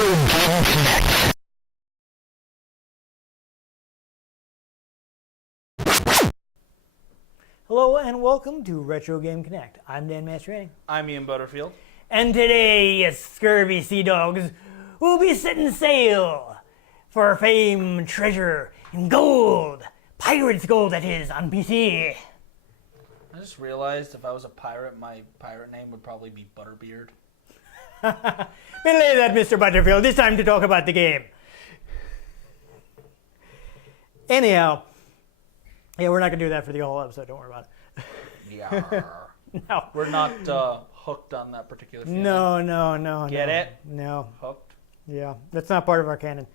Game Connect. Hello and welcome to Retro Game Connect. I'm Dan Mastriani. I'm Ian Butterfield. And today, you scurvy sea dogs, we'll be setting sail for fame, treasure, and gold. Pirate's gold, that is, on PC. I just realized if I was a pirate, my pirate name would probably be Butterbeard. Belay that, Mr. Butterfield. It's time to talk about the game. Anyhow, yeah, we're not going to do that for the whole episode. Don't worry about it. Yeah. No. We're not hooked on that particular feeling. No. Get no. it? No. Hooked? Yeah, that's not part of our canon.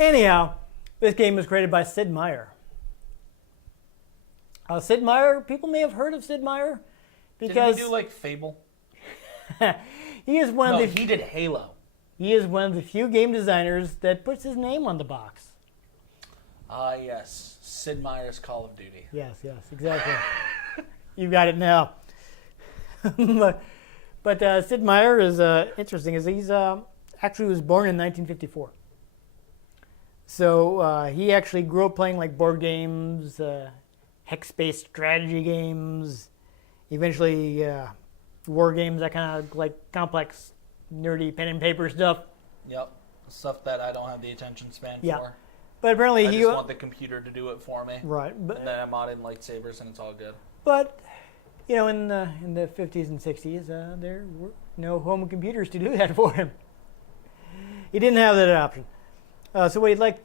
Anyhow, this game was created by Sid Meier. Sid Meier, people may have heard of Sid Meier because Didn't he do like Fable? he is one No, of the he did Halo. he is one of the few game designers that puts his name on the box. Yes. Sid Meier's Call of Duty. Yes, exactly. You got it now. but Sid Meier is interesting. Is he's actually was born in 1954. So he actually grew up playing like board games, hex-based strategy games, eventually war games, that kind of like complex, nerdy pen and paper stuff. Yep. Stuff that I don't have the attention span Yeah. for. But apparently I he just want the computer to do it for me. right. But And then I mod in lightsabers and it's all good. But, you know, in the 50s and 60s, there were no home computers to do that for him. He didn't have that option. So what he'd like,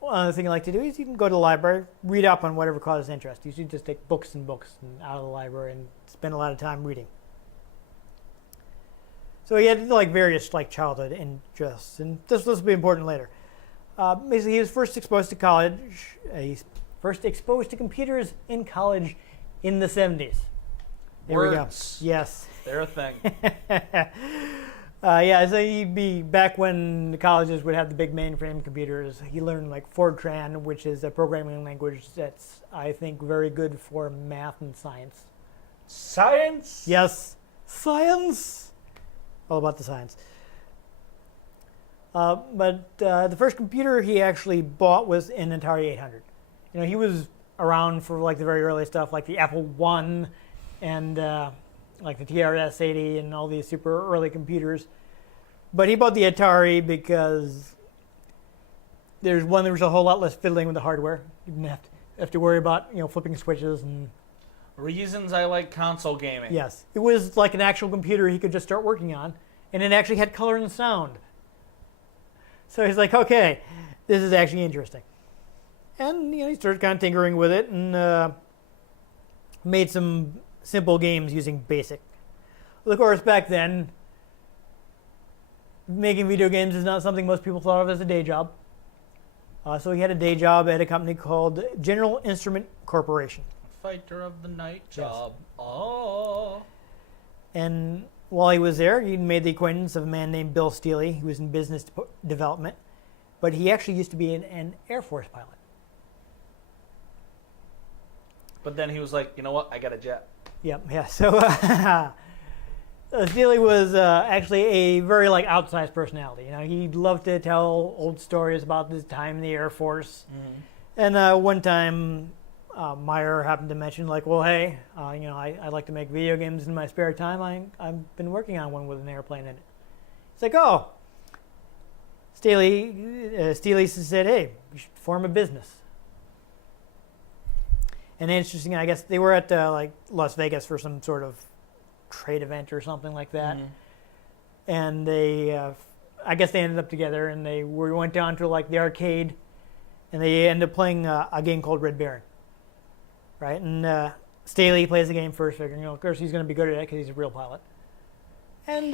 the thing he'd like to do is you can go to the library, read up on whatever causes interest. You should just take books and books out of the library and spend a lot of time reading. So he had like various like childhood interests, and this will be important later. Basically, he was first exposed to college. He's first exposed to computers in college in the 70s. There Words. we go. Yes. They're a thing. Yeah, so he'd be back when the colleges would have the big mainframe computers. He learned like Fortran, which is a programming language that's, I think, very good for math and science. Science? Yes, science. All about the science. But the first computer he actually bought was an Atari 800. You know, he was around for like the very early stuff, like the Apple I and like the TRS-80 and all these super early computers. But he bought the Atari because there was a whole lot less fiddling with the hardware. You didn't have to worry about, you know, flipping switches and. Reasons I like console gaming. Yes, it was like an actual computer he could just start working on, and it actually had color and sound. So he's like, okay, this is actually interesting. And, you know, he started kind of tinkering with it and made some simple games using BASIC. Well, of course, back then, making video games is not something most people thought of as a day job. So he had a day job at a company called General Instrument Corporation. Fighter of the night job. Oh. And while he was there, he made the acquaintance of a man named Bill Steely, who was in business development. But he actually used to be an Air Force pilot. But then he was like, you know what? I got a jet. Yeah. So Steely was actually a very like outsized personality. You know, he loved to tell old stories about his time in the Air Force. Mm-hmm. And one time, Meyer happened to mention, like, well, hey, you know, I like to make video games in my spare time. I've been working on one with an airplane in it. It's like, oh, Steely said, hey, we should form a business. And interesting, I guess they were at like Las Vegas for some sort of trade event or something like that. Mm-hmm. And they, I guess they ended up together, and they went down to like the arcade, and they ended up playing a game called Red Baron. Right, and Staley plays the game first, figuring, you know, of course he's going to be good at it because he's a real pilot. And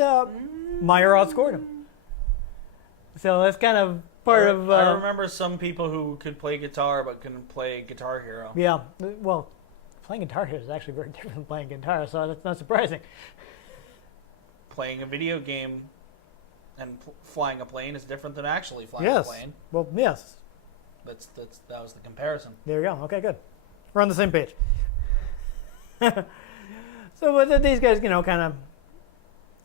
Meyer outscored him. So that's kind of part of. I remember some people who could play guitar but couldn't play Guitar Hero. Yeah, well, playing Guitar Hero is actually very different than playing guitar, so that's not surprising. Playing a video game and flying a plane is different than actually flying yes. a plane. Well, yes. That was the comparison. There you go. Okay, good. We're on the same page. So these guys, you know, kind of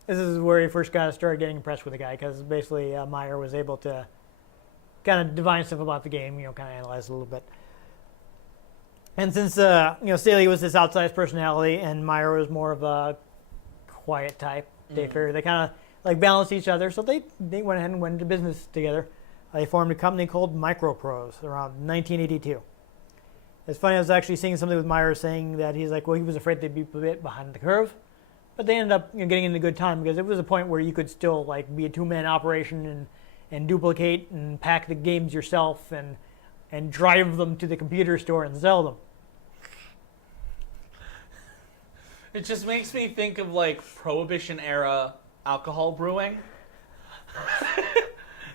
this is where he first started getting impressed with the guy, because basically Meier was able to kind of divine stuff about the game, kind of analyze it a little bit. And since Staley was this outsized personality and Meier was more of a quiet type, they figured they kind of like balanced each other, so they went ahead and went into business together. They formed a company called Microprose around 1982. It's funny, I was actually seeing something with Meier saying that he's like, well, he was afraid they'd be a bit behind the curve, but they ended up getting into good time, because it was a point where you could still like be a two-man operation and duplicate and pack the games yourself and drive them to the computer store and sell them. It just makes me think of like Prohibition era alcohol brewing.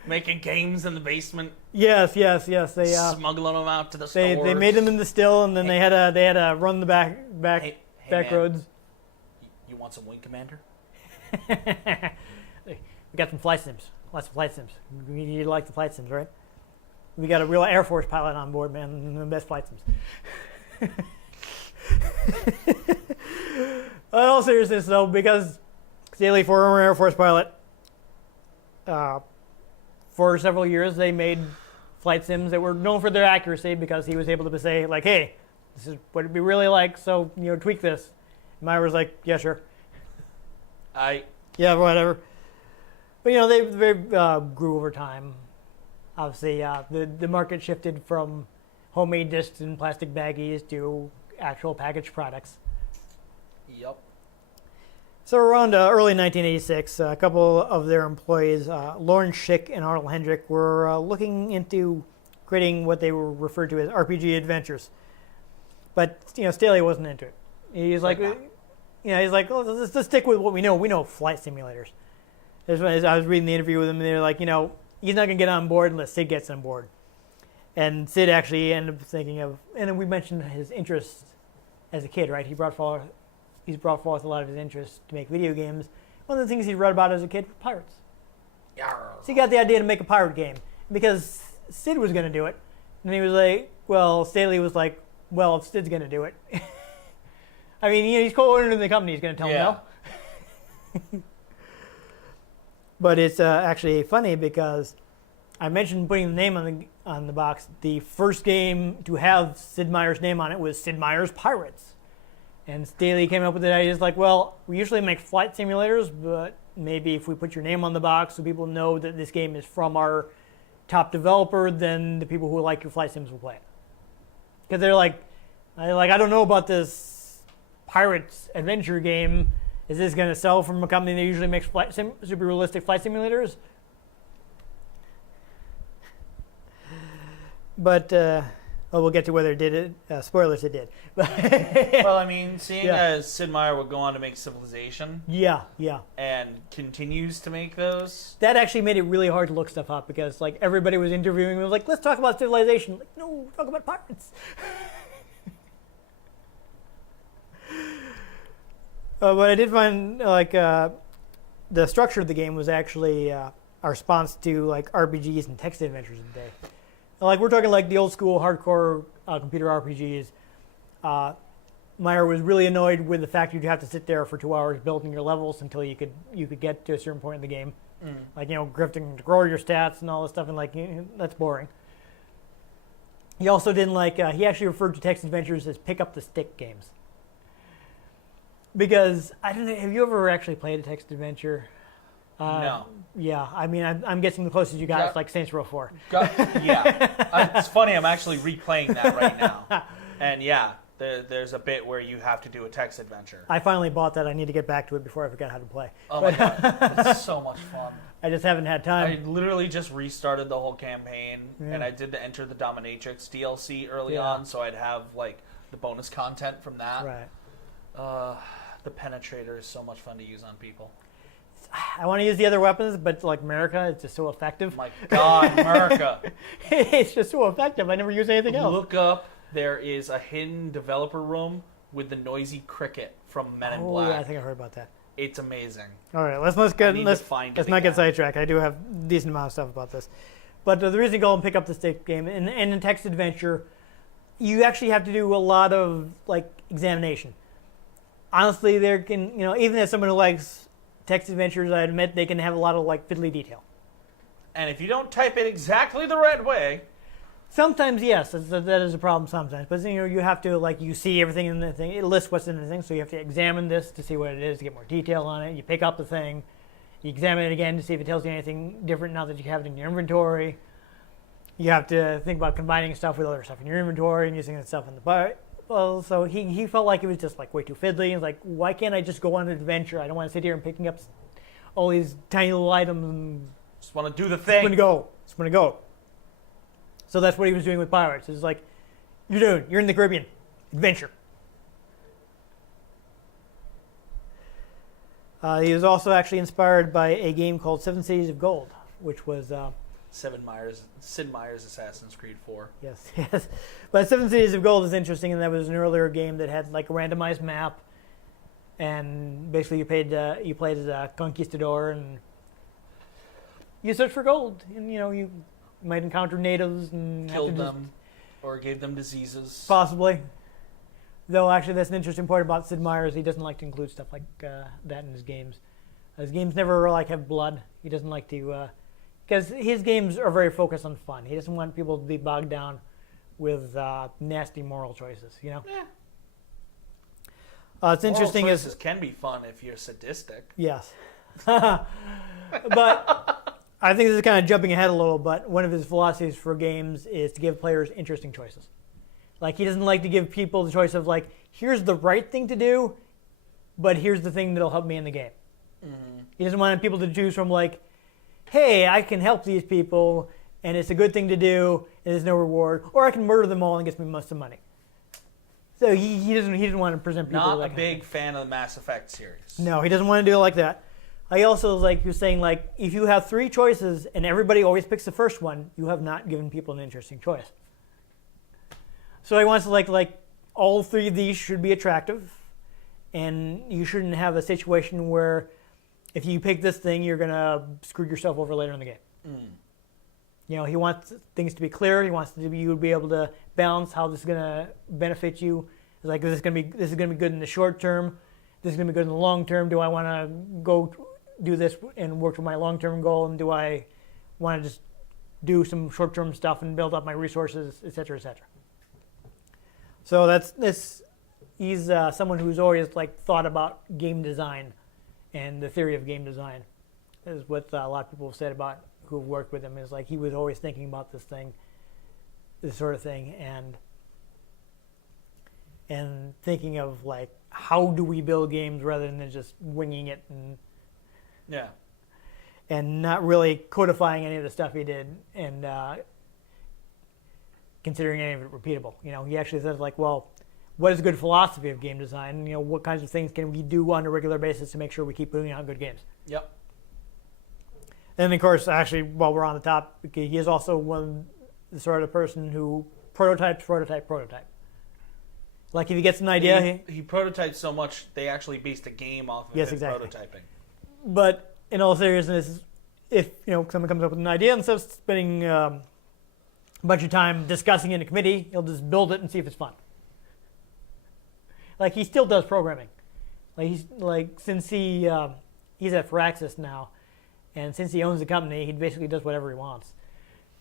Making games in the basement. Yes. They smuggling them out to the stores. They made them in the still, and then they had to run the back Hey, man, roads. You want some Wing Commander? We got some flight sims. Lots of flight sims. You like the flight sims, right? We got a real Air Force pilot on board, man. The best flight sims. In all seriousness, though, because Staley, former Air Force pilot, for several years they made flight sims that were known for their accuracy, because he was able to say, like, hey, this is what it'd be really like, so, tweak this. And Meier was like, yeah, sure. Yeah, whatever. But, they grew over time. Obviously, the market shifted from homemade discs and plastic baggies to actual packaged products. Yep. So around early 1986, a couple of their employees, Lauren Schick and Arnold Hendrick, were looking into creating what they were referred to as RPG adventures. But Staley wasn't into it. He's like, oh, let's stick with what we know. We know flight simulators. As I was reading the interview with him, and they were like, he's not going to get on board unless Sid gets on board. And Sid actually ended up thinking of, and we mentioned his interest as a kid, right? He's brought forth a lot of his interests to make video games. One of the things he read about as a kid were pirates. Yarr. So he got the idea to make a pirate game, because Sid was going to do it. And he was like, well, Staley was like, well, if Sid's going to do it. I mean, he's co-owner of the company. He's going to tell him no. But it's actually funny, because I mentioned putting the name on the box. The first game to have Sid Meier's name on it was Sid Meier's Pirates. And Staley came up with the idea, like, well, we usually make flight simulators, but maybe if we put your name on the box so people know that this game is from our top developer, then the people who like your flight sims will play it. Because they're like, I don't know about this Pirates adventure game. Is this going to sell from a company that usually makes super realistic flight simulators? But we'll get to whether it did it. Spoilers, it did. Well, I mean, seeing Yeah. as Sid Meier would go on to make Civilization Yeah. and continues to make those, That actually made it really hard to look stuff up, because like everybody was interviewing me, was like, let's talk about Civilization. Like, no, talk about pirates. But I did find the structure of the game was actually our response to like RPGs and text adventures of the day. Like we're talking like the old school hardcore computer RPGs. Meier was really annoyed with the fact you'd have to sit there for 2 hours building your levels until you could get to a certain point in the game. Like grifting to grow your stats and all this stuff, and like that's boring. He also didn't like. He actually referred to text adventures as pick up the stick games. Because I don't know. Have you ever actually played a text adventure? no. Yeah, I mean, I'm guessing the closest you got is like Saints Row 4. Yeah. It's funny, I'm actually replaying that right now. And yeah, there's a bit where you have to do a text adventure. I finally bought that. I need to get back to it before I forget how to play. Oh my god, it's so much fun. I just haven't had time. I literally just restarted the whole campaign, and I did the Enter the Dominatrix DLC early on, so I'd have like the bonus content from that. Right. The Penetrator is so much fun to use on people. I want to use the other weapons, but like America, it's just so effective. My God, America. It's just so effective. I never use anything else. Look up, there is a hidden developer room with the noisy cricket from Men in Black. Yeah, I think I heard about that. It's amazing. All right, let's not get sidetracked. I do have a decent amount of stuff about this. But the reason you go and pick up the stick game, and in text adventure, you actually have to do a lot of like examination. Honestly, there can, even as someone who likes text adventures, I admit, they can have a lot of like fiddly detail. And if you don't type it exactly the right way, sometimes yes, that is a problem sometimes. But you have to like you see everything in the thing. It lists what's in the thing, so you have to examine this to see what it is to get more detail on it. You pick up the thing, you examine it again to see if it tells you anything different now that you have it in your inventory. You have to think about combining stuff with other stuff in your inventory and using that stuff in the bar. Well, so he felt like it was just like way too fiddly. He's like, why can't I just go on an adventure? I don't want to sit here and picking up all these tiny little items. And just want to do the thing. Just want to go. So that's what he was doing with Pirates. It's like, you're in the Caribbean, adventure. He was also actually inspired by a game called Seven Cities of Gold, which was Sid Meier's Assassin's Creed 4. Yes. But Seven Cities of Gold is interesting, and that was an earlier game that had like a randomized map, and basically you played as a conquistador, and you search for gold, and you might encounter natives and killed them, or gave them diseases. Possibly. Though actually, that's an interesting point about Sid Meier is he doesn't like to include stuff like that in his games. His games never like have blood. He doesn't like to, because his games are very focused on fun. He doesn't want people to be bogged down with nasty moral choices. Yeah. It's interesting. Moral choices can be fun if you're sadistic. Yes. But I think this is kind of jumping ahead a little, but one of his philosophies for games is to give players interesting choices. Like, he doesn't like to give people the choice of, like, here's the right thing to do, but here's the thing that'll help me in the game. Mm-hmm. He doesn't want people to choose from, like, hey, I can help these people, and it's a good thing to do, and there's no reward, or I can murder them all and it gets me most of the money. So he doesn't want to present people Not a big fan of the Mass Effect series. No, he doesn't want to do it like that. I also like you're saying, like, if you have three choices and everybody always picks the first one, you have not given people an interesting choice. So he wants to like all three of these should be attractive, and you shouldn't have a situation where if you pick this thing, you're gonna screw yourself over later in the game. He wants things to be clear. He wants you to be able to balance how this is gonna benefit you. It's like this is gonna be good in the short term. This is gonna be good in the long term. Do I want to go do this and work for my long-term goal, and do I want to just do some short-term stuff and build up my resources, et cetera, et cetera. So he's someone who's always like thought about game design and the theory of game design, is what a lot of people have said about who've worked with him, is like he was always thinking about this sort of thing, and thinking of like, how do we build games rather than just winging it and not really codifying any of the stuff he did and considering any of it repeatable. He actually says like, well, what is a good philosophy of game design? What kinds of things can we do on a regular basis to make sure we keep putting out good games? Yep. And of course, actually, while we're on the topic, he is also the sort of person who prototype. Like if he gets an idea, he prototypes so much they actually based a game off of his prototyping. But in all seriousness, if someone comes up with an idea, instead of spending a bunch of time discussing it in a committee, he'll just build it and see if it's fun. Like he still does programming. Since he's at Firaxis now, and since he owns the company, he basically does whatever he wants.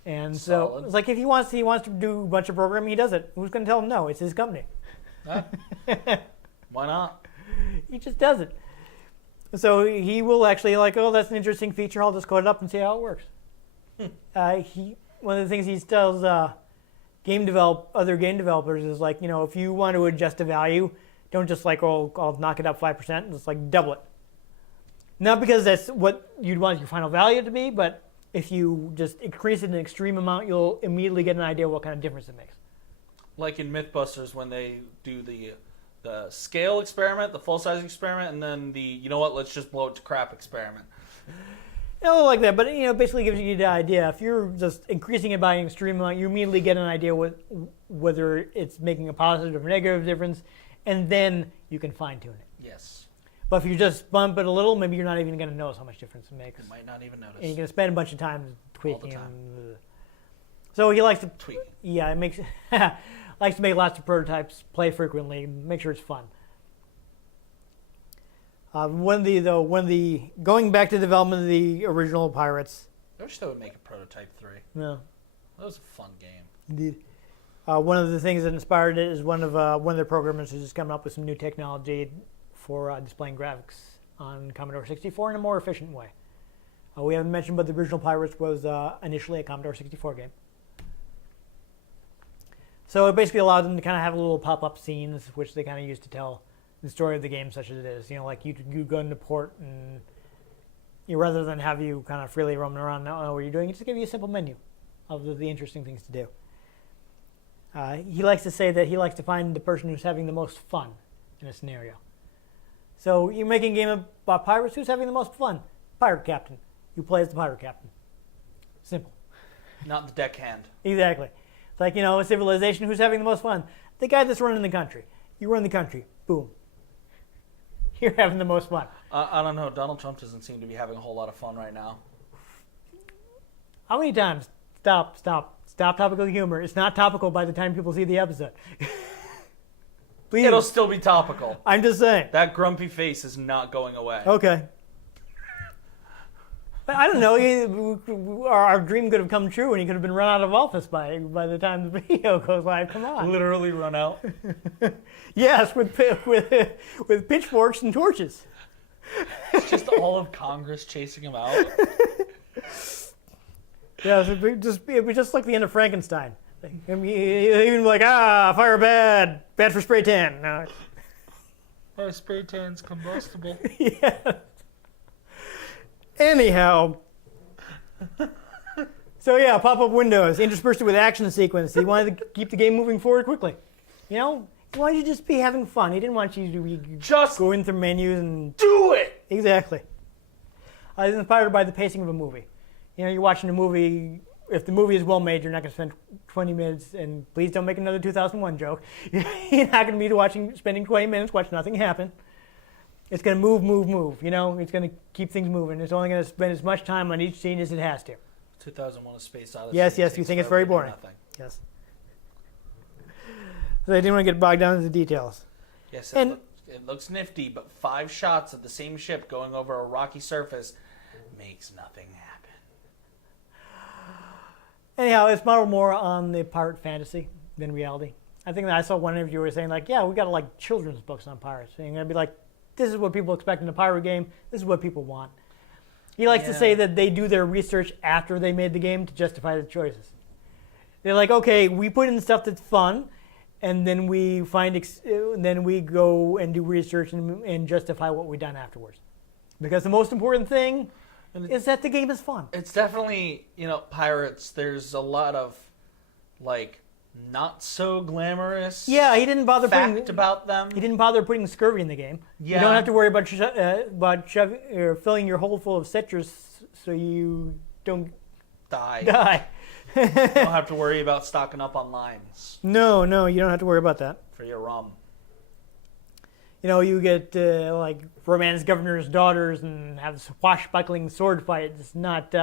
And so it's like if he wants to do a bunch of programming, he does it. Who's going to tell him no? It's his company. Why not? He just does it. So he will actually that's an interesting feature. I'll just code it up and see how it works. One of the things he tells other game developers is like, if you want to adjust a value, don't just I'll knock it up 5%. Just double it. Not because that's what you'd want your final value to be, but if you just increase it an extreme amount, you'll immediately get an idea what kind of difference it makes. Like in Mythbusters when they do the scale experiment, the full-size experiment, and then let's just blow it to crap experiment. Like that, but basically gives you the idea. If you're just increasing it by an extreme amount, you immediately get an idea whether it's making a positive or negative difference, and then you can fine-tune it. Yes. But if you just bump it a little, maybe you're not even going to notice how much difference it makes. You might not even notice. And you're going to spend a bunch of time tweaking. All the time. So he likes to tweak. Yeah, it makes likes to make lots of prototypes, play frequently, make sure it's fun. Going back to development of the original Pirates. I wish they would make a Prototype 3. No, That was a fun game. indeed. One of the things that inspired it is one of their programmers who's just coming up with some new technology for displaying graphics on Commodore 64 in a more efficient way. We haven't mentioned, but the original Pirates was initially a Commodore 64 game. So it basically allowed them to kind of have little pop-up scenes, which they kind of use to tell the story of the game, such as it is. Like you go into port, and rather than have you kind of freely roaming around, not know what you're doing, it just give you a simple menu of the interesting things to do. He likes to say that he likes to find the person who's having the most fun in a scenario. So you're making a game about pirates. Who's having the most fun? Pirate captain. You play as the pirate captain. Simple. Not the deckhand. Exactly. It's like, a civilization. Who's having the most fun? The guy that's running the country. You run the country. Boom. You're having the most fun. I don't know. Donald Trump doesn't seem to be having a whole lot of fun right now. How many times? Stop topical humor. It's not topical by the time people see the episode. Please. It'll still be topical. I'm just saying. That grumpy face is not going away. Okay. But I don't know. Our dream could have come true, and he could have been run out of office by the time the video goes live. Come on. Literally run out. Yes, with pitchforks and torches. It's just all of Congress chasing him out. Yeah, so it'd be just like the end of Frankenstein. Even like, fire bad for spray tan. No. My spray tan's combustible. Yeah. Anyhow, so yeah, pop-up windows interspersed with action sequence. He wanted to keep the game moving forward quickly. He wanted you to just be having fun. He didn't want you to be just going through menus and do it. Exactly. I was inspired by the pacing of a movie. You're watching a movie. If the movie is well made, you're not going to spend 20 minutes. And please don't make another 2001 joke. You're not going to be spending 20 minutes watching nothing happen. It's going to move. It's going to keep things moving. It's only going to spend as much time on each scene as it has to. 2001: A Space Odyssey. Yes. You think it's very boring. Yes. So I didn't want to get bogged down into the details. Yes, it looks nifty, but 5 shots of the same ship going over a rocky surface makes nothing happen. Anyhow, it's modeled more on the pirate fantasy than reality. I think that I saw one interviewer saying, we got children's books on pirates. And I'd be like, this is what people expect in a pirate game. This is what people want. He likes to say that they do their research after they made the game to justify the choices. They're like, okay, we put in stuff that's fun, and then we then we go and do research and justify what we've done afterwards. Because the most important thing is that the game is fun. It's definitely, pirates. There's a lot of, not so glamorous. Yeah, he didn't bother about them. He didn't bother putting scurvy in the game. Yeah. You don't have to worry about filling your hold full of citrus so you don't die. You don't have to worry about stocking up on limes. No, you don't have to worry about that. For your rum. You get romance governor's daughters and have swashbuckling sword fights, not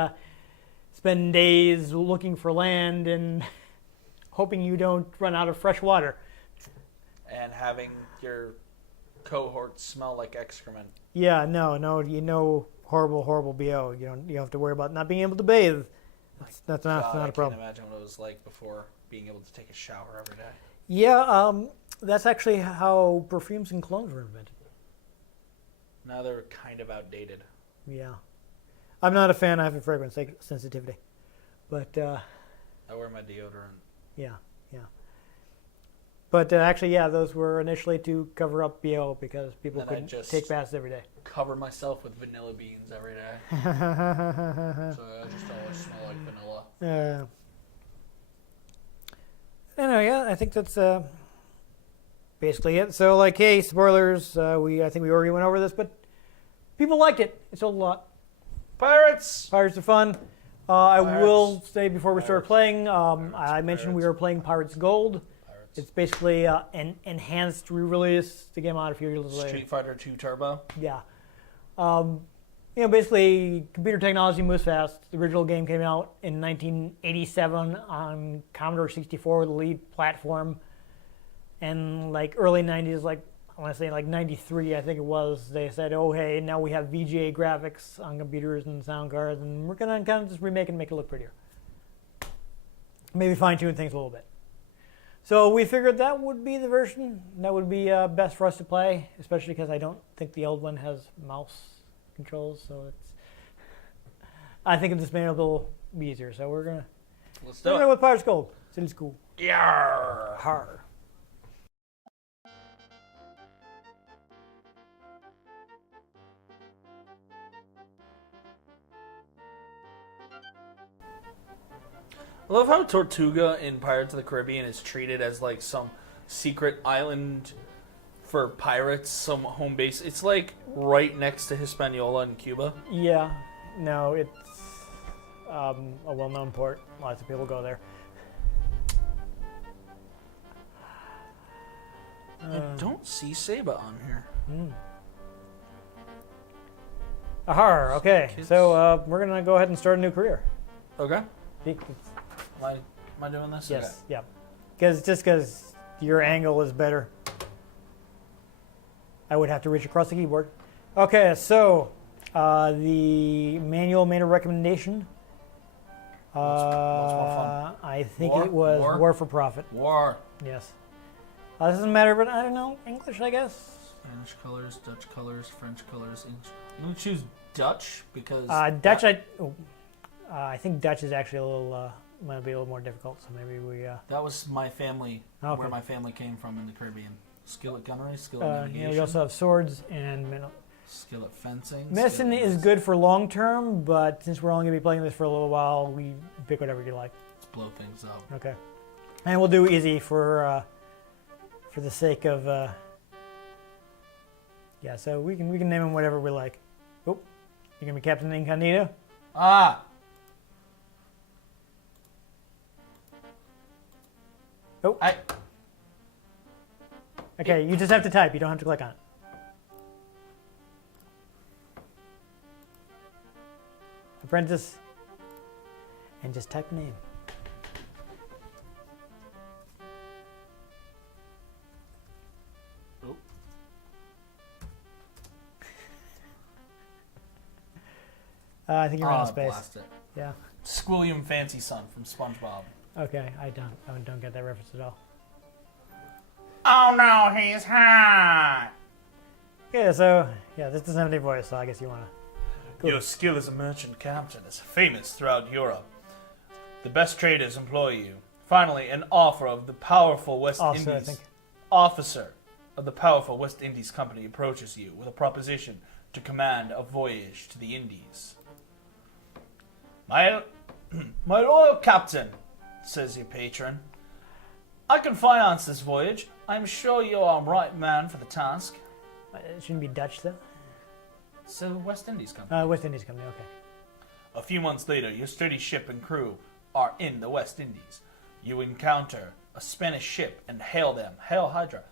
spend days looking for land and hoping you don't run out of fresh water. And having your cohorts smell like excrement. Yeah, no, horrible BO. You don't have to worry about not being able to bathe. That's not a problem. I can't imagine what it was like before being able to take a shower every day. Yeah, that's actually how perfumes and cologne were invented. Now they're kind of outdated. Yeah. I'm not a fan. I have a fragrance sensitivity. But I wear my deodorant. Yeah. But actually, those were initially to cover up BO because people couldn't take baths every day. Cover myself with vanilla beans every day. So I just always smell like vanilla. Anyway, I think that's basically it. So, hey, spoilers. I think we already went over this, but people liked it. It sold a lot. Pirates are fun. I will say before we start playing, I mentioned we were playing Pirates Gold. It's basically an enhanced re-release. The game out a few years later. Street Fighter 2 Turbo. Yeah. Basically, computer technology moves fast. The original game came out in 1987 on Commodore 64, the lead platform. And early 90s, I want to say like 93, I think it was, they said, oh, hey, now we have VGA graphics on computers and sound cards, and we're going to kind of just remake it and make it look prettier. Maybe fine-tune things a little bit. So we figured that would be the version that would be best for us to play, especially because I don't think the old one has mouse controls, so I think this may will be easier, so we're going to Let's do it. go with Pirates Gold. City's cool. Yarr. Har. I love how Tortuga in Pirates of the Caribbean is treated as like some secret island for pirates, some home base. It's like right next to Hispaniola in Cuba. Yeah, no, it's a well-known port. Lots of people go there. I don't see Saba on here. Ahar, okay. So we're going to go ahead and start a new career. Okay. Yes, Am I doing this? Okay. yeah. Because your angle is better. I would have to reach across the keyboard. Okay, so the manual made a recommendation. What's more fun? I think War? it was War? War for Profit. War. Yes. This doesn't matter, but I don't know. English, I guess. Spanish colors, Dutch colors, French colors, English. I'm going to choose Dutch because... Dutch, I think Dutch is actually a little, might be a little more difficult, so maybe we... That was my family, Okay. where my family came from in the Caribbean. Skill at gunnery, skill at navigation. yeah, we also have swords and skill at fencing. medicine skill at- is good for long term, but since we're only going to be playing this for a little while, we pick whatever you like. Let's blow things up. Okay. And we'll do easy for the sake of... yeah, so we can name him whatever we like. Oh, you're going to be Captain Incognito? Ah! Oh. Okay, you just have to type. You don't have to click on it. Apprentice. And just type the name. Oh. I think you're on space. Blast it. Yeah. Squilliam Fancy Son from SpongeBob. Okay, I don't get that reference at all. Oh no, he's hot! Yeah, so this doesn't have any voice, so I guess you wanna. Cool. Your skill as a merchant captain is famous throughout Europe. The best traders employ you. Finally, an offer of the powerful West Officer, Indies I think. officer of the powerful West Indies Company approaches you with a proposition to command a voyage to the Indies. My loyal captain, says your patron, I can finance this voyage. I'm sure you are the right man for the task. It shouldn't be Dutch though. It's the West Indies Company. West Indies Company. Okay. A few months later, your sturdy ship and crew are in the West Indies. You encounter a Spanish ship and hail them, Hail Hydra,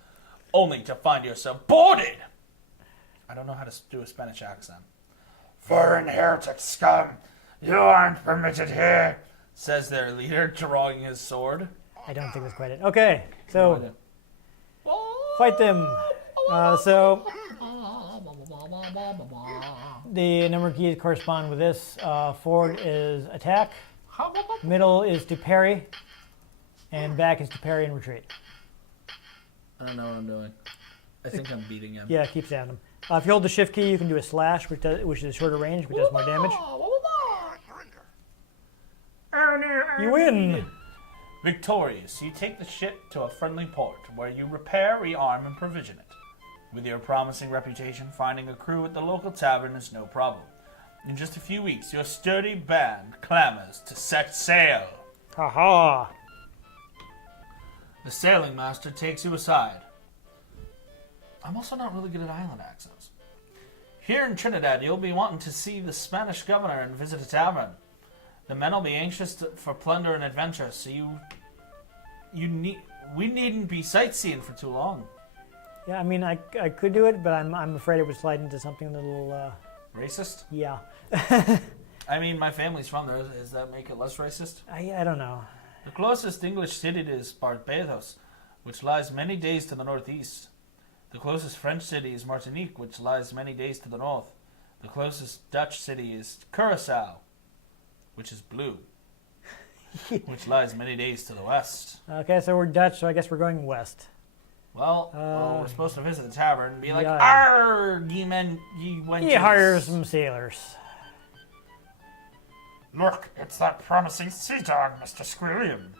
only to find yourself boarded. I don't know how to do a Spanish accent. Foreign heretic scum, you aren't permitted here, says their leader, drawing his sword. I don't think that's quite it. Okay, so fight them. So the number of keys correspond with this. Forward is attack, middle is to parry, and back is to parry and retreat. I don't know what I'm doing. I think I'm beating him. Yeah, keep stabbing them. If you hold the shift key, you can do a slash, which is a shorter range, but does more damage. You win! Victorious, you take the ship to a friendly port where you repair, rearm, and provision it. With your promising reputation, finding a crew at the local tavern is no problem. In just a few weeks, your sturdy band clamors to set sail. Haha! The sailing master takes you aside. I'm also not really good at island accents. Here in Trinidad, you'll be wanting to see the Spanish governor and visit a tavern. The men will be anxious for plunder and adventure, so we needn't be sightseeing for too long. Yeah, I mean, I could do it, but I'm afraid it would slide into something a little, Racist? yeah. I mean, my family's from there. Does that make it less racist? I don't know. The closest English city is Barbados, which lies many days to the northeast. The closest French city is Martinique, which lies many days to the north. The closest Dutch city is Curacao, which is blue, which lies many days to the west. Okay, so we're Dutch, so I guess we're going west. Well, we're supposed to visit the tavern and be like, yeah. "Arr, ye men, ye wenches." He hires some sailors. Look, it's that promising sea dog, Mr. Squilliam.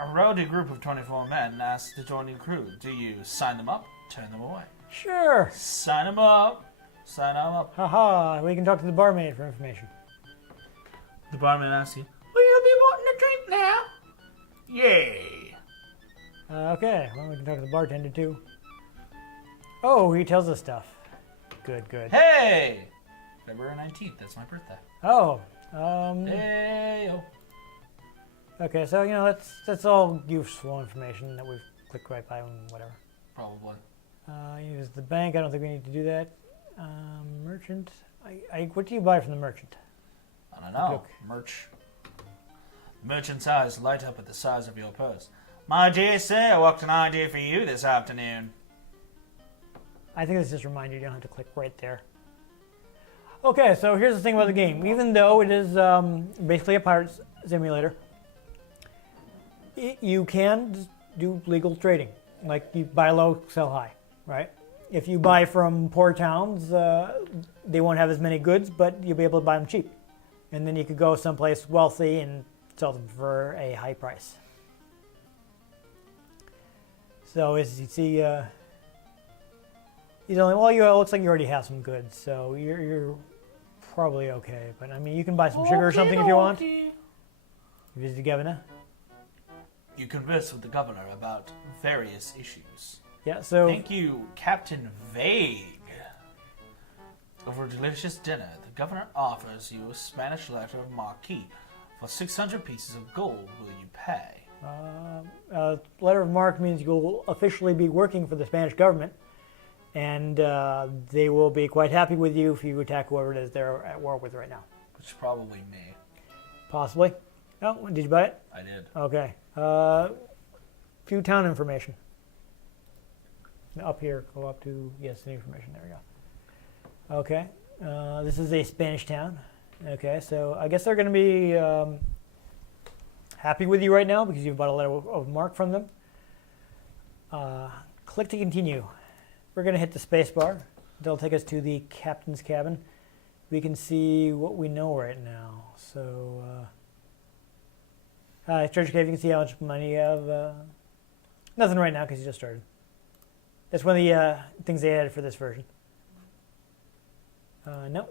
A rowdy group of 24 men asked to join your crew. Do you sign them up? Turn them away. Sure. Sign them up. Sign them up. Haha, we can talk to the barmaid for information. The barman asks you, "Will you be wanting a drink now?" Yay. Okay, well, we can talk to the bartender too. Oh, he tells us stuff. Good, good. Hey! February 19th, that's my birthday. Oh, Hey-o. okay, so, you know, that's all useful information that we've clicked right by and whatever. Probably. Use the bank, I don't think we need to do that. Merchant, what do you buy from the merchant? I don't know. Look. Merchant's eyes light up at the size of your purse. My dear sir, what can I do for you this afternoon? I think this just reminds you don't have to click right there. Okay, so here's the thing about the game. Even though it is basically a pirate simulator, you can do legal trading. Like you buy low, sell high, right? If you buy from poor towns, they won't have as many goods, but you'll be able to buy them cheap. And then you could go someplace wealthy and sell them for a high price. So as you see, he's only, well, it looks like you already have some goods, so you're probably okay. But I mean, you can buy some sugar or something if you want. You visit the governor. You converse with the governor about various issues. Yeah, so Thank you, Captain Vague. Over a delicious dinner, the governor offers you a Spanish letter of marque. For 600 pieces of gold will you pay? letter of marque means you'll officially be working for the Spanish government, and they will be quite happy with you if you attack whoever it is they're at war with right now. Which is probably me. Possibly. Oh, did you buy it? I did. Okay. Few town information. Up here, go up to, yes, the information. There we go. Okay. This is a Spanish town. Okay, so I guess they're going to be happy with you right now because you've bought a letter of marque from them. Click to continue. We're going to hit the space bar. That'll take us to the captain's cabin. We can see what we know right now. So, treasure cave, you can see how much money you have. Nothing right now because you just started. That's one of the things they added for this version. No,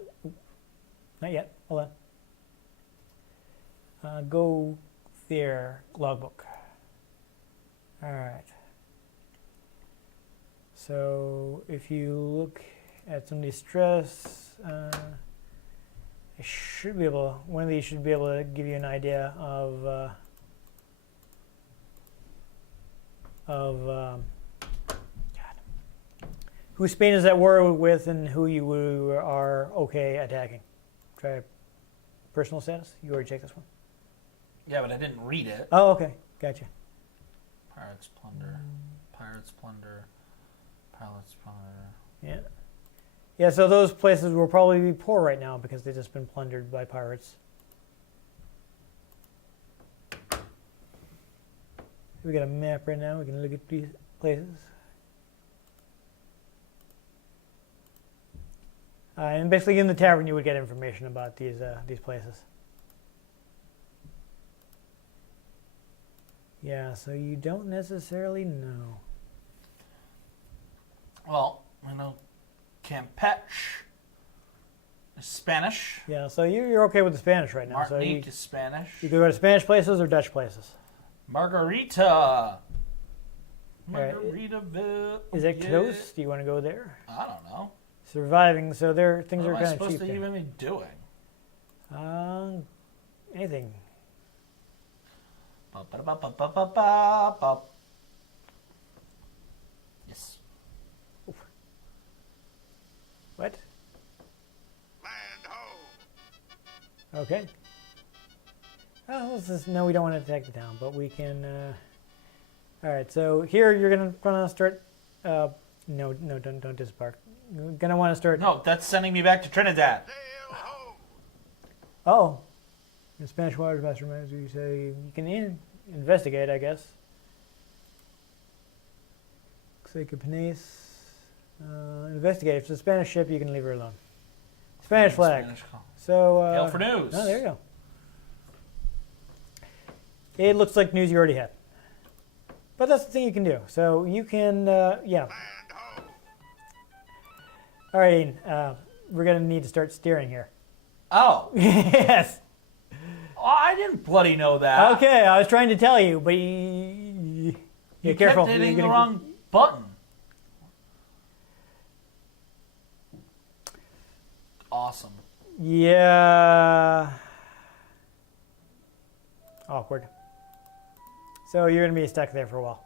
not yet. Hold on. Go there, logbook. All right. So if you look at somebody's stress, I should be able. One of these should be able to give you an idea of who Spain is at war with and who you are okay attacking. Try personal status. You already checked this one. Yeah, but I didn't read it. Oh, okay. Gotcha. Pirates plunder. Pirates plunder. Pirates plunder. Yeah. Yeah, so those places will probably be poor right now because they've just been plundered by pirates. We got a map right now. We can look at these places. And basically in the tavern you would get information about these places. Yeah, so you don't necessarily know. Well, I know Campeche is Spanish. Yeah, so you're okay with the Spanish right now. Martinique So is Spanish. you can go to Spanish places or Dutch places. Margarita. Right. Margaritaville. Is it yeah. close? Do you want to go there? I don't know. Surviving, so there things What are am I kind of supposed cheap. to even be doing? Anything. Ba-ba-ba-ba-ba-ba-ba. Yes. What? Land ho! Okay. Oh, no, we don't want to attack the town, but we can. All right, so here you're gonna start No, don't disembark. You're gonna want to start. No, that's sending me back to Trinidad. Sail ho! Oh, in Spanish waters, Master Manners, you say you can investigate, I guess. Investigate. If it's a Spanish ship, you can leave her alone. Spanish flag. Spanish call. So. Hail for news. Oh, there you go. It looks like news you already had. But that's the thing you can do. So you can, yeah. Land ho! All right, Ian, we're going to need to start steering here. Oh. Yes. Oh, I didn't bloody know that. Okay, I was trying to tell you, but you You careful. kept hitting You're the gonna- wrong button. Awesome. Yeah. Awkward. So you're going to be stuck there for a while.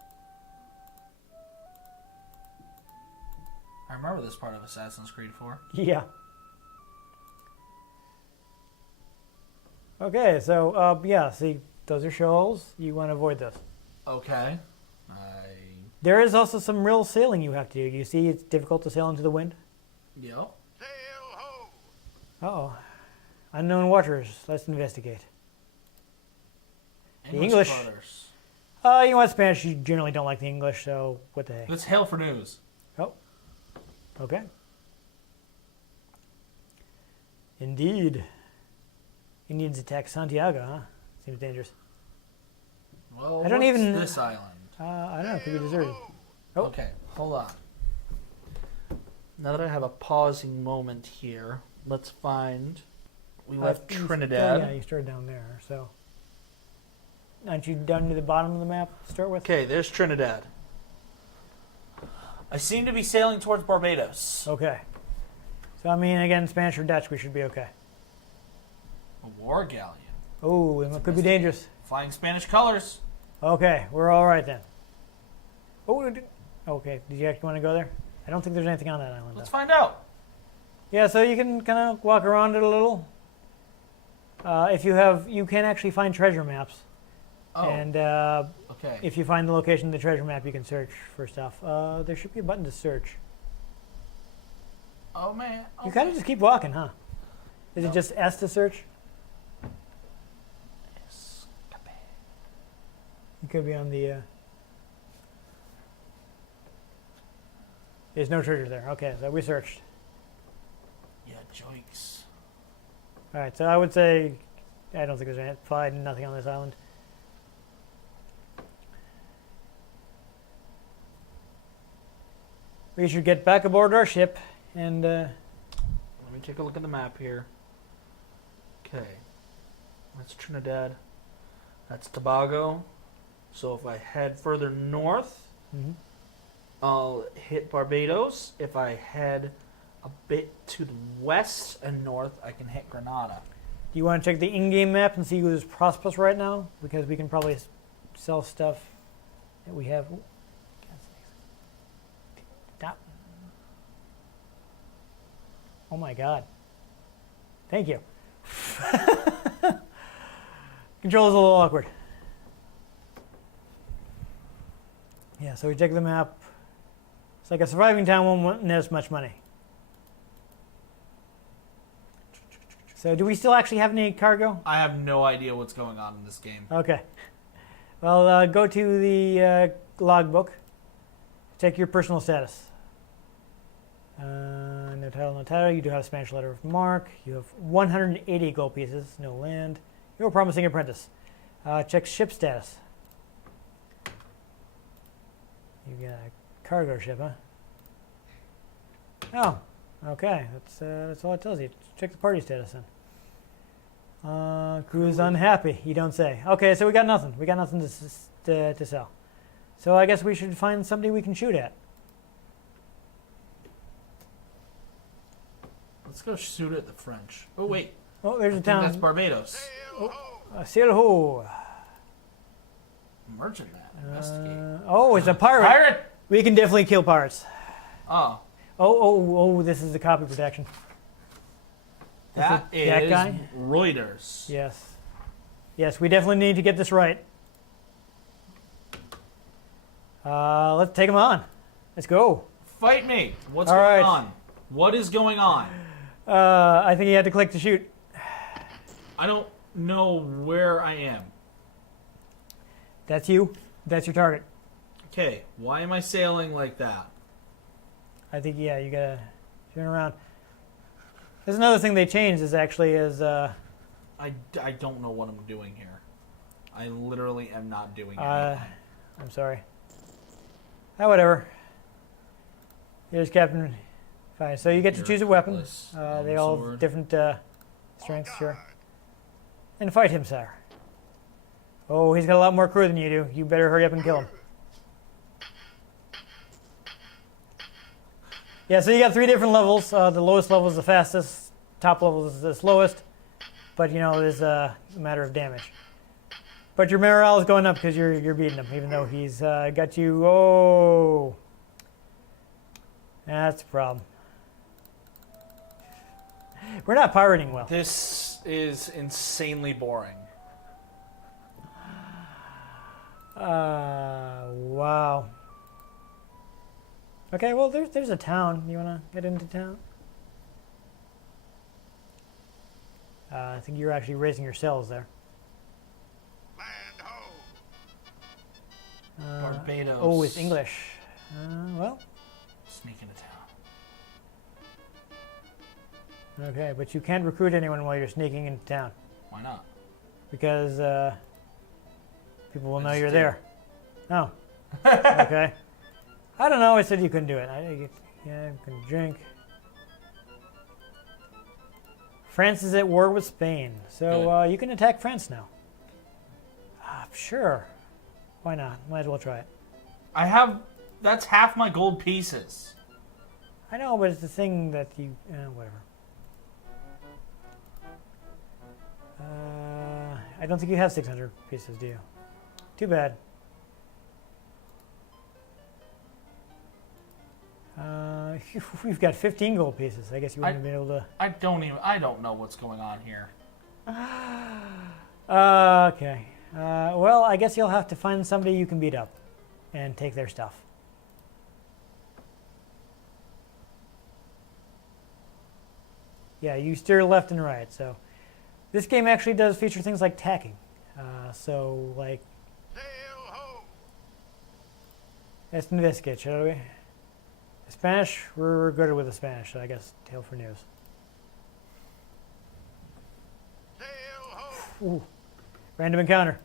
I remember this part of Assassin's Creed 4. Yeah. Okay, so, yeah, see, those are shoals. You want to avoid those. Okay. There is also some real sailing you have to do. You see it's difficult to sail into the wind? Yep. Sail ho! Uh-oh. Unknown waters. Let's investigate. English. Brothers. You know what, Spanish, you generally don't like the English, so what the heck. Let's hail for news. Oh. Okay. Indeed. Indians attack Santiago, huh? Seems dangerous. Well, I don't what's even- this island? I don't know, it could be deserted. Oh. Okay, hold on. Now that I have a pausing moment here, let's find. We left Trinidad. Yeah, you started down there, so. Aren't you down near the bottom of the map to start with? Okay, there's Trinidad. I seem to be sailing towards Barbados. Okay. So, I mean, again, Spanish or Dutch, we should be okay. A war galleon. Oh, it could be dangerous. Flying Spanish colors. Okay, we're all right then. Oh, okay. Did you actually want to go there? I don't think there's anything on that island. Let's Though. find out. Yeah, so you can kind of walk around it a little. If you have, you can actually find treasure maps. Oh, And okay. if you find the location of the treasure map, you can search for stuff. There should be a button to search. Oh, man. You kind of just keep walking, huh? Is it just S to search? You could be on the. There's no treasure there. Okay, so we searched. Yeah, joinks. All right, so I would say, I don't think there's any, probably nothing on this island. We should get back aboard our ship and. Let me take a look at the map here. Okay. That's Trinidad. That's Tobago. So if I head further north, Mhm. I'll hit Barbados. If I head a bit to the west and north, I can hit Grenada. Do you want to check the in-game map and see who's prosperous right now? Because we can probably sell stuff that we have. Ooh, God's sakes. Stop. Oh my God. Thank you. Control is a little awkward. Yeah, so we check the map. It's like a surviving town won't net us much money. So do we still actually have any cargo? I have no idea what's going on in this game. Okay. Well, go to the logbook. Check your personal status. No title, no title. You do have a Spanish letter of marque. You have 180 gold pieces. No land. You're a promising apprentice. Check ship status. You got a cargo ship, huh? Oh, okay. That's all it tells you. Check the party status then. Crew is unhappy. You don't say. Okay, so we got nothing. We got nothing to sell. So I guess we should find somebody we can shoot at. Let's go shoot at the French. Oh, wait. Oh, there's I a think town. that's Barbados. Sail ho! Sail ho. Merchantman. Investigate. Oh, it's a pirate. Pirate! We can definitely kill pirates. Oh. Oh, this is the copy protection. That is that guy? Reuters. Yes. Yes, we definitely need to get this right. Let's take him on. Let's go. Fight me. What's All going right. on? What is going on? I think you had to click to shoot. I don't know where I am. That's you. That's your target. Okay, why am I sailing like that? I think, yeah, you gotta turn around. There's another thing they changed is actually I don't know what I'm doing here. I literally am not doing anything. I'm sorry. Whatever. Here's Captain. Fine. So you get to choose a weapon. Cutlass, They all sword. have different strengths, sure. And fight him, sir. Oh, he's got a lot more crew than you do. You better hurry up and kill him. Yeah, so you got 3 different levels. The lowest level is the fastest. Top level is the slowest. But, you know, there's a matter of damage. But your morale is going up because you're beating him, even though he's got you. Oh, that's a problem. We're not pirating well. This is insanely boring. Wow. Okay, well, there's a town. You want to get into town? I think you're actually raising your cells there. Land ho! Barbados. Oh, it's English. Well, Sneak into town. okay, but you can't recruit anyone while you're sneaking into town Why not? because people will know It's you're dead. there. Oh, okay. I don't know. I said you couldn't do it. Yeah, you can drink. France is at war with Spain, so you can attack France now. Sure. Why not? Might as well try it. I have. That's half my gold pieces. I know, but it's the thing that you. Whatever. I don't think you have 600 pieces, do you? Too bad. We've got 15 gold pieces. I guess you wouldn't have been able to. I don't know what's going on here. Okay. Well, I guess you'll have to find somebody you can beat up and take their stuff. Yeah, you steer left and right. So this game actually does feature things like tacking. So, like, Sail ho! let's investigate, shall we? Spanish, we're good with the Spanish, so I guess tail for news. Sail ho! Ooh, random encounter.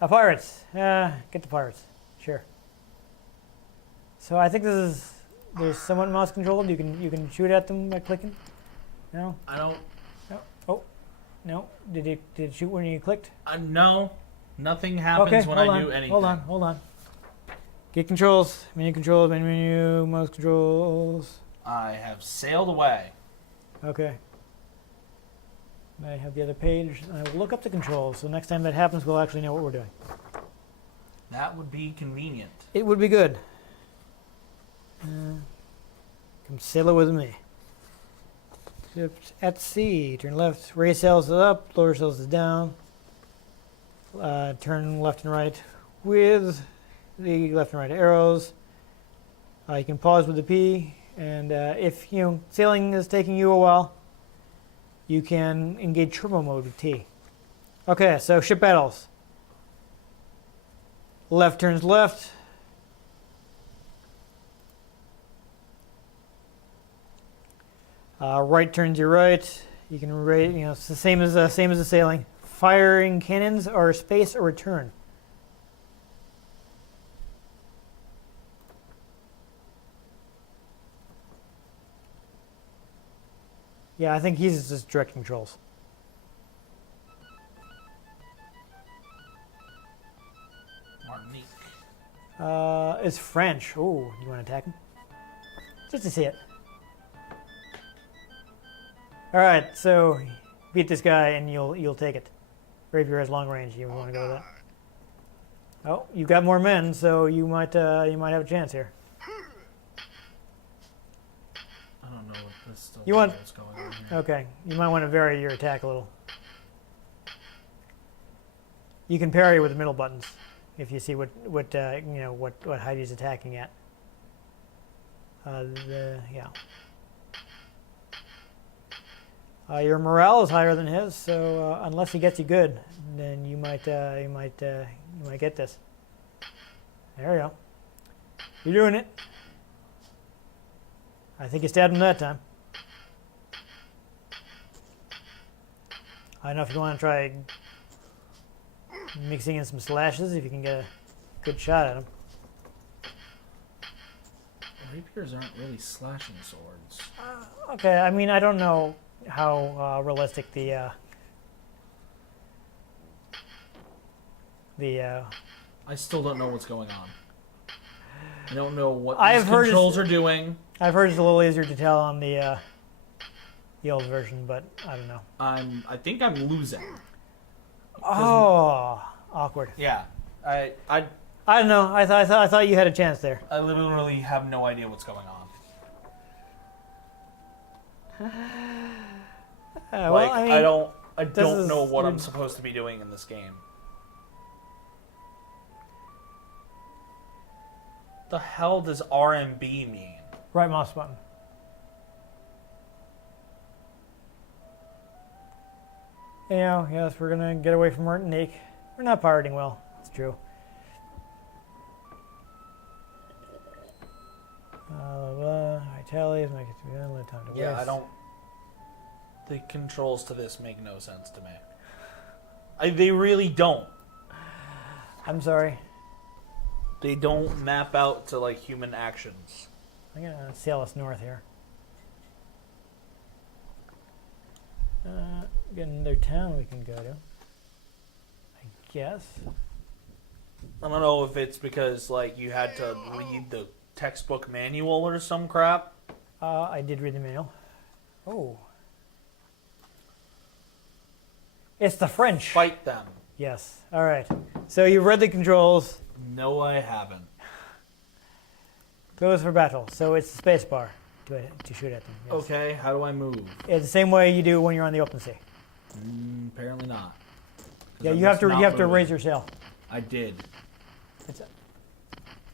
Pirates. Get the pirates. Sure. So I think there's somewhat mouse controlled. You can shoot at them by clicking. No. I don't. No. Oh. No. Did it shoot when you clicked? No. Nothing happens Okay. when Hold I on. do anything. Hold on. Get controls. Menu controls. Menu. Mouse controls. I have sailed away. Okay. I have the other page. I will look up the controls. So next time that happens, we'll actually know what we're doing. That would be convenient. It would be good. Come sail it with me. Ships at sea. Turn left. Raise sails is up. Lower sails is down. Turn left and right with the left and right arrows. You can pause with the P. And if sailing is taking you a while, you can engage turbo mode with T. Okay, so ship battles. Left turns left. Right turns your right. You can rate. It's the same as the sailing. Firing cannons are space or return. Yeah, I think he's just direct controls. Martinique. It's French. Oh, you want to attack him? Just to see it. All right, so beat this guy and you'll take it. Rapier has long range. You want to go with that? Oh, you've got more men, so you might have a chance here. I don't know what this still You want- what's going on here. Okay, you might want to vary your attack a little. You can parry with the middle buttons if you see what height he's attacking at. Yeah. Your morale is higher than his, so unless he gets you good, then you might get this. There you go. You're doing it. I think you stabbed him that time. I don't know if you want to try mixing in some slashes, if you can get a good shot at him. Rapiers aren't really slashing swords. Okay, I mean, I don't know how realistic the I still don't know what's going on. I don't know what I've these heard controls are doing. I've heard it's a little easier to tell on the old version, but I don't know. I think I'm losing. Oh, awkward. Yeah, I I don't know. I thought you had a chance there. literally have no idea what's going on. Well, Like I mean, I don't is know what I'm rid- supposed to be doing in this game. The hell does RMB mean? right mouse button. You know, yes, we're gonna get away from Nick. We're not pirating well. It's true. Vitalities, make it to the end, let time to waste. Yeah, I don't. The controls to this make no sense to me. They really don't. I'm sorry. They don't map out to like human actions. I'm gonna sail us north here. Get another town we can go to. I guess. I don't know if it's because like you had to read the textbook manual or some crap. I did read the mail. Oh. It's the French. Fight them. Yes. All right. So you've read the controls. No, I haven't. Goes for battle. So it's the space bar to shoot at them. Yes. Okay, how do I move? It's the same way you do when you're on the open sea. Apparently not. 'Cause Yeah, I'm you have just to not moving. raise your sail. I did. It's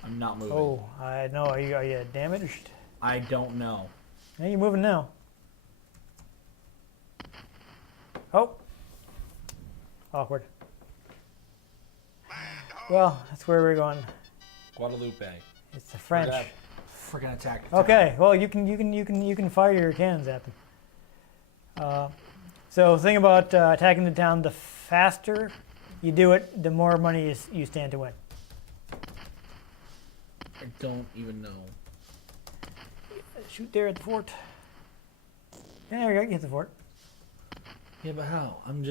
I'm not moving. oh, I know. Are you damaged? I don't know. Yeah, you're moving now. Oh. Awkward. Well, that's where we're going. Guadalupe. It's the French. Forgot. Freaking attack. Okay. Well, you can fire your cannons at them. So the thing about attacking the town, the faster you do it, the more money you stand to win. I don't even know. Shoot there at the fort. Yeah, there you go. You hit the fort. Yeah, but how? I'm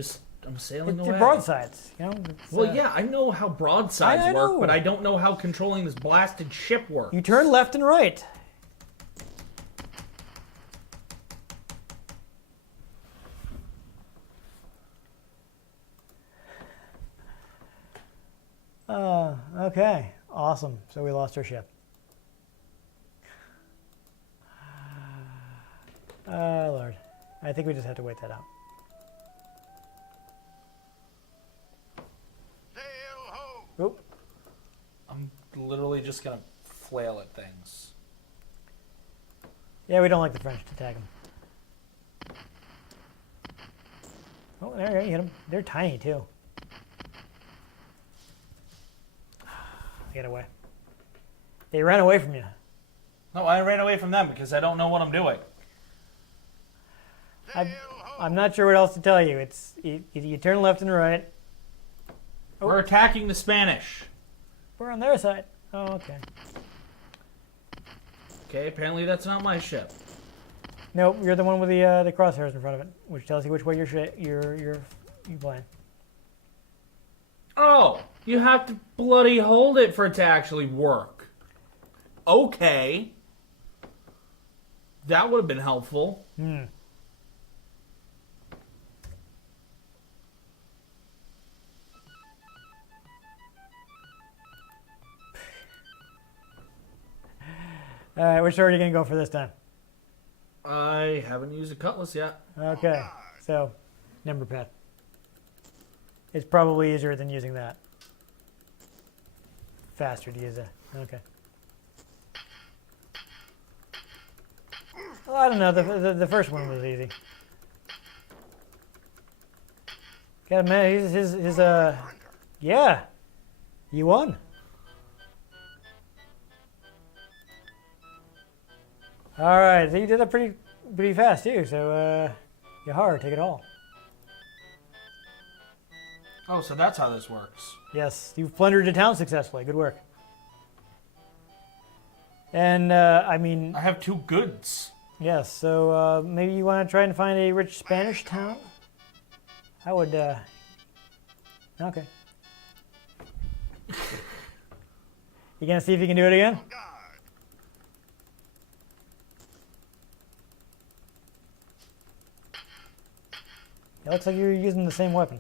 sailing away. They're broadsides, you know. It's, Well, yeah, I know how broadsides I work, know. but I don't know how controlling this blasted ship works. You turn left and right. Okay. Awesome. So we lost our ship. Lord. I think we just have to wait that out. Sail ho! Oop. I'm literally just gonna flail at things. Yeah, we don't like the French to attack them. Oh, there you go. You hit them. They're tiny, too. Get away. They ran away from you. No, I ran away from them because I don't know what I'm doing. I'm not sure what else to tell you. It's you turn left and right. Oh. We're attacking the Spanish. We're on their side. Oh, okay. Okay, apparently that's not my ship. Nope, you're the one with the crosshairs in front of it, which tells you which way you're playing. Oh, you have to bloody hold it for it to actually work. Okay. That would have been helpful. All right, which sword are you gonna go for this time? I haven't used a cutlass yet. Okay, so number pad. It's probably easier than using that. Faster to use it. Okay. Well, I don't know. The first one was easy. Got man. His yeah. You won. All right. So you did that pretty fast too. So Yahar, take it all. Oh, so that's how this works. Yes, you've plundered a town successfully. Good work. And I mean, I have 2 goods. yes. So maybe you want to try and find a rich Spanish town. I would. Okay. You gonna see if you can do it again? God. It looks like you're using the same weapon.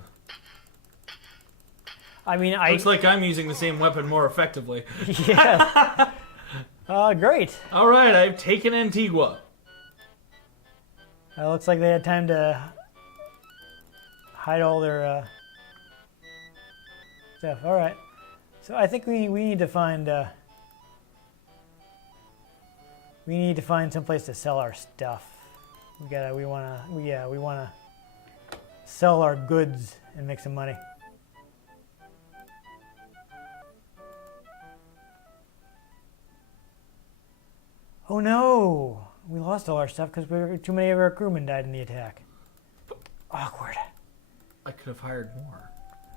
I mean, Looks like I'm using the same weapon more effectively. yeah. Great. All right, I've taken Antigua. It looks like they had time to hide all their stuff. All right. So I think we need to find some place to sell our stuff. We wanna sell our goods and make some money. Oh no! We lost all our stuff because too many of our crewmen died in the attack. Awkward. I could have hired more.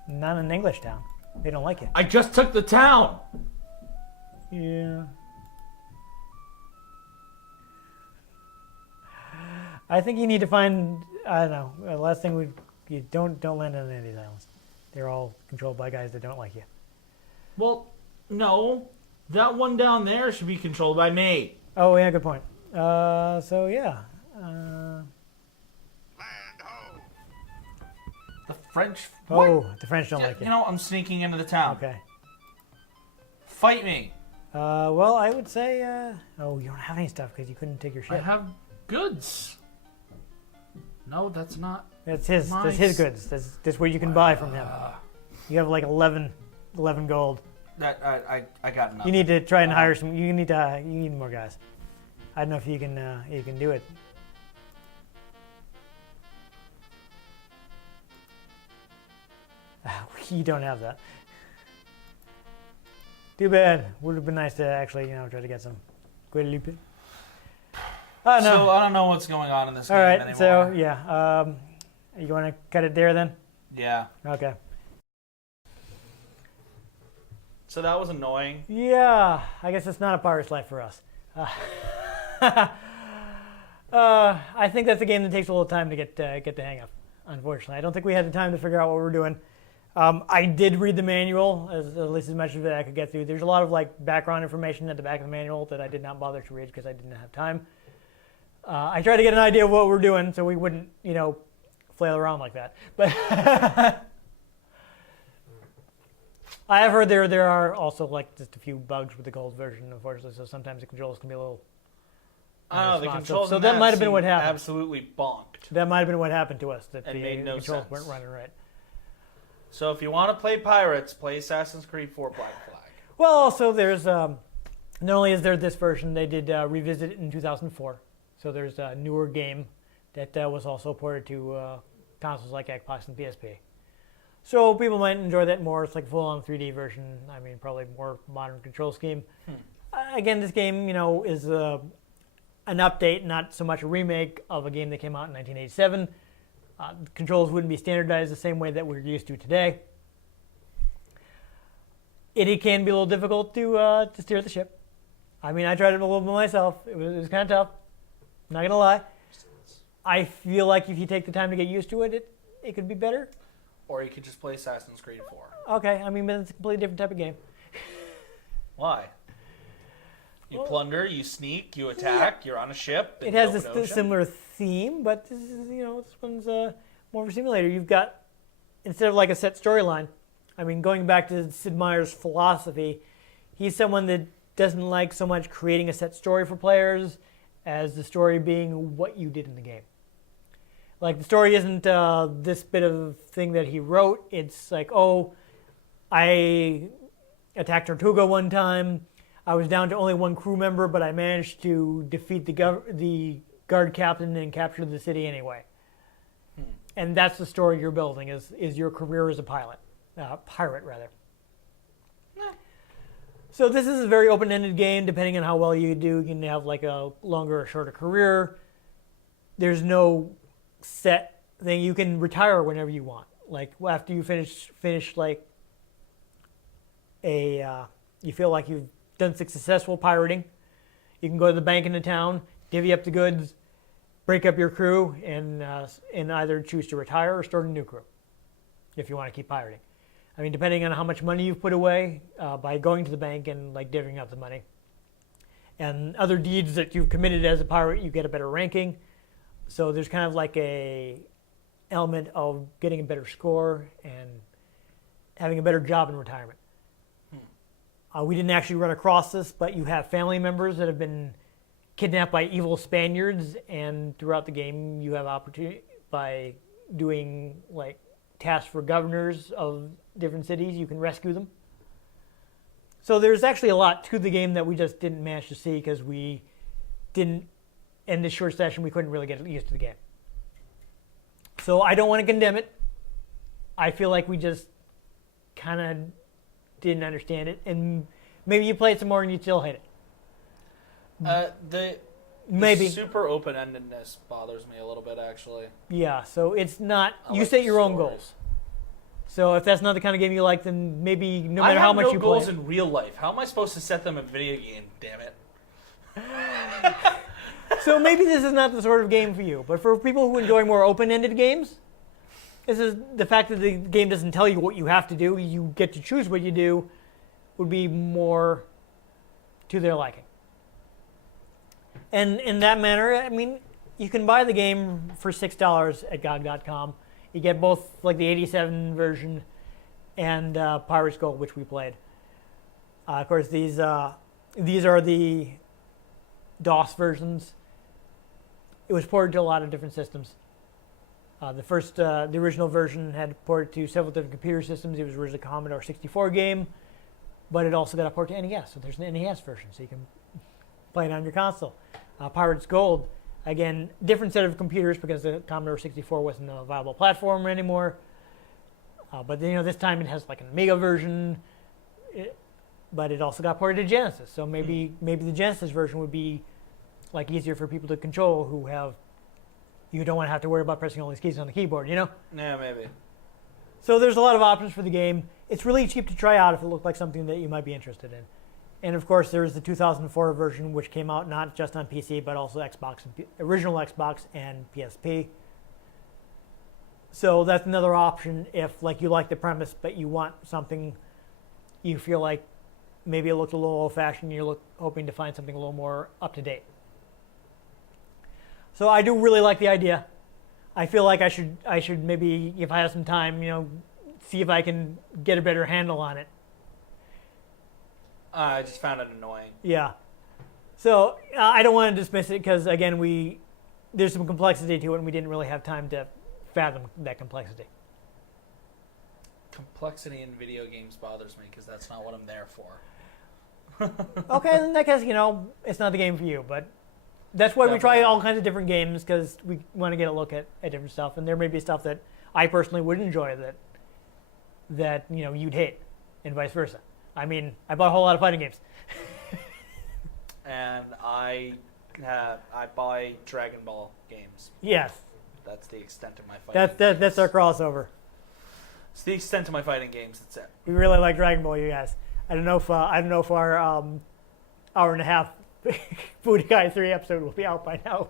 Not in an English town. They don't like it. I just took the town. Yeah. I think you need to find. I don't know. The last thing you don't land on any of these islands. They're all controlled by guys that don't like you. Well, no. That one down there should be controlled by me. Oh yeah, good point. So yeah. Land ho! The French. The French don't like You you. know, I'm sneaking into the town. Okay. Fight me. Well, I would say. You don't have any stuff because you couldn't take your I ship. have goods. No, that's not. That's his. Nice. That's his goods. That's what you can buy from him. You have like 11 gold. That I got enough. You need to try and hire some. You need more guys. I don't know if you can do it. You don't have that. Too bad. Would have been nice to actually, try to get some Guadalupe. Oh no. So I don't know what's going on in this All game right. anymore. So yeah. You want to cut it there then? Yeah. Okay. So that was annoying. Yeah. I guess it's not a pirate's life for us. I think that's a game that takes a little time to get the hang of. Unfortunately, I don't think we had the time to figure out what we're doing. I did read the manual, at least as much of it I could get through. There's a lot of background information at the back of the manual that I did not bother to read because I didn't have time. I tried to get an idea of what we're doing so we wouldn't, flail around like that. But I have heard there are also just a few bugs with the gold version, unfortunately. So sometimes the controls can be a little. I don't know, the controls. So in that might have been what seemed happened. Absolutely bonked. That might have been what happened to us. That It the made no controls sense. weren't running right. So if you want to play pirates, play Assassin's Creed 4 Black Flag. Well, also there's not only is there this version, they did revisit it in 2004. So there's a newer game that was also ported to consoles like Xbox and PSP. So people might enjoy that more. It's like a full-on 3D version. I mean, probably more modern control scheme. Again, this game, is an update, not so much a remake of a game that came out in 1987. Controls wouldn't be standardized the same way that we're used to today. It can be a little difficult to steer the ship. I mean, I tried it a little bit myself. It was kind of tough. Not gonna lie. I feel like if you take the time to get used to it, it could be better. Or you could just play Assassin's Creed 4. Okay, I mean, but it's a completely different type of game. Why? You plunder, you sneak, you attack, you're on a ship. in It the has open this ocean. similar theme, but this is, this one's more of a simulator. You've got, instead of like a set storyline, I mean, going back to Sid Meier's philosophy, he's someone that doesn't like so much creating a set story for players as the story being what you did in the game. Like, the story isn't this bit of thing that he wrote. It's like, oh, I attacked Tortuga one time. I was down to only one crew member, but I managed to defeat the guard captain and capture the city anyway. And that's the story you're building, is your career as a pirate rather. So this is a very open-ended game. Depending on how well you do, you can have like a longer or shorter career. There's no set thing. You can retire whenever you want. Like after you finish like you feel like you've done successful pirating, you can go to the bank in the town, divvy up the goods, break up your crew, and either choose to retire or start a new crew if you want to keep pirating. I mean, depending on how much money you've put away by going to the bank and like divvying up the money, and other deeds that you've committed as a pirate, you get a better ranking. So there's kind of like a element of getting a better score and having a better job in retirement. We didn't actually run across this, but you have family members that have been kidnapped by evil Spaniards, and throughout the game you have opportunity by doing like tasks for governors of different cities, you can rescue them. So there's actually a lot to the game that we just didn't manage to see because we didn't, in this short session, we couldn't really get used to the game. So I don't want to condemn it. I feel like we just kind of didn't understand it, and maybe you play it some more and you still hate it. The super open-endedness bothers me a little bit, actually. Yeah, so it's not. You like set your own stories. goals. So if that's not the kind of game you like, then maybe no matter how much you play. I have no goals in real life. How am I supposed to set them in video game? Damn it. So maybe this is not the sort of game for you. But for people who enjoy more open-ended games, this is the fact that the game doesn't tell you what you have to do. You get to choose what you do. Would be more to their liking. And in that manner, I mean, you can buy the game for $6 at GOG.com. You get both like the 87 version and Pirates Gold, which we played. Of course, these are the DOS versions. It was ported to a lot of different systems. The original version had ported to several different computer systems. It was originally a Commodore 64 game, but it also got a port to NES. So there's an NES version, so you can play it on your console. Pirates Gold, again, different set of computers because the Commodore 64 wasn't a viable platform anymore. But this time it has like an Amiga version, but it also got ported to Genesis. So maybe the Genesis version would be like easier for people to control you don't want to have to worry about pressing all these keys on the keyboard, Yeah, maybe. So there's a lot of options for the game. It's really cheap to try out if it looked like something that you might be interested in. And of course, there's the 2004 version, which came out not just on PC, but also original Xbox and PSP. So that's another option if you like the premise, but you want something, you feel like maybe it looked a little old-fashioned, you're hoping to find something a little more up-to-date. So I do really like the idea. I feel like I should maybe, if I have some time, see if I can get a better handle on it. I just found it annoying. Yeah. So I don't want to dismiss it because, again, there's some complexity to it, and we didn't really have time to fathom that complexity. Complexity in video games bothers me because that's not what I'm there for. Okay, in that case, it's not the game for you, but that's why we try all kinds of different games because we want to get a look at different stuff, and there may be stuff that I personally would enjoy that you'd hate, and vice versa. I mean, I bought a whole lot of fighting games. And I buy Dragon Ball games. Yes. That's the extent of my fighting games. That's our crossover. It's the extent of my fighting games. That's it. We really like Dragon Ball, you guys. I don't know if our hour and a half Budokai 3 episode will be out by now.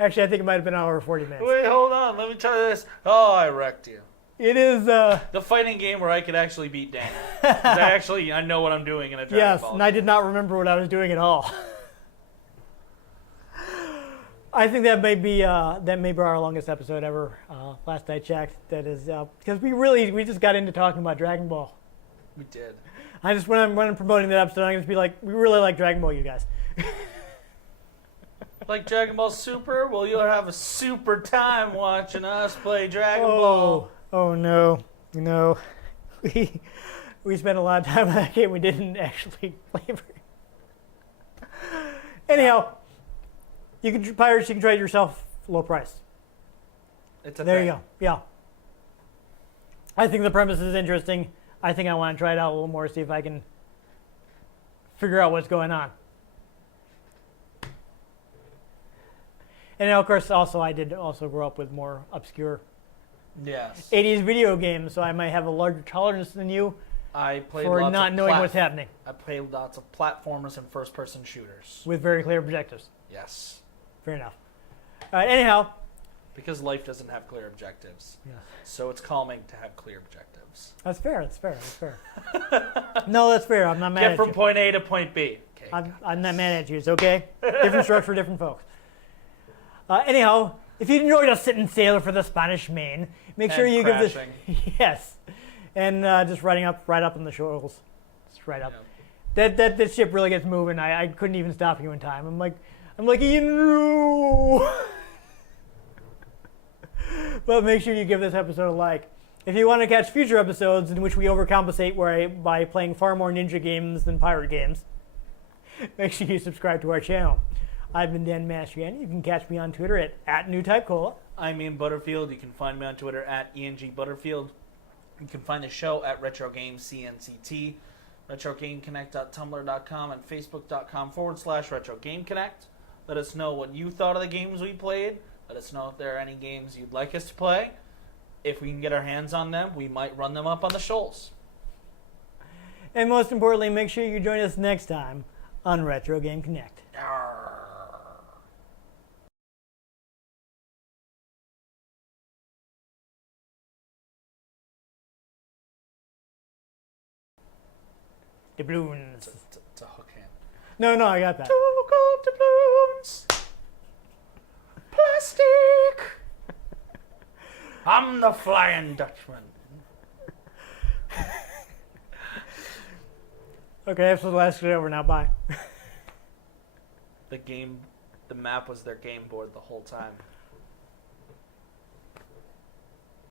Actually, I think it might have been an hour or 40 minutes. Wait, hold on. Let me tell you this. Oh, I wrecked you. It is the fighting game where I could actually beat Dan. I know what I'm doing in a Dragon Ball. Yes, and I did not remember what I was doing at all. I think that may be our longest episode ever. Last I checked, that is because we just got into talking about Dragon Ball. We did. When I'm promoting that episode, I'm going to be like, we really like Dragon Ball, you guys. Like Dragon Ball Super? Well, you'll have a super time watching us play Dragon Ball. Oh no. We spent a lot of time on that game. We didn't actually play it. Anyhow, You can pirates. You can try it yourself, low price. It's a There thing. you go. Yeah. I think the premise is interesting. I think I want to try it out a little more, see if I can figure out what's going on. And of course, also I did also grow up with more obscure Yes. 80s video games, so I might have a larger tolerance than you I played for lots not of knowing what's happening I played lots of platformers and first-person shooters. with very clear objectives. Yes. Fair enough. All right. Anyhow. Because life doesn't have clear objectives. Yes. So it's calming to have clear objectives. That's fair. That's fair. That's fair. No, that's fair. I'm not mad Get at from you. point A to point B. Okay. I'm not mad at you. It's okay. Different strokes for different folks. Anyhow, if you enjoyed us sitting sail for the Spanish Main, make sure And you crashing. give this yes, and just right up on the shoals, just right up. Yeah. That ship really gets moving. I couldn't even stop you in time. I'm like Ian Roo. But make sure you give this episode a like. If you want to catch future episodes in which we overcompensate by playing far more ninja games than pirate games, make sure you subscribe to our channel. I've been Dan Mastriani. You can catch me on Twitter at NewTypeCola. I'm Ian Butterfield. You can find me on Twitter at ENGButterfield. You can find the show at RetroGameCNCT, RetroGameConnect.tumblr.com, and Facebook.com/RetroGameConnect. Let us know what you thought of the games we played. Let us know if there are any games you'd like us to play. If we can get our hands on them, we might run them up on the shoals. And most importantly, make sure you join us next time on Retro Game Connect. Doubloons. It's a hook hand. No, I got that. Two gold doubloons. Plastic. I'm the Flying Dutchman. Okay, episode last over now. Bye. The map was their game board the whole time.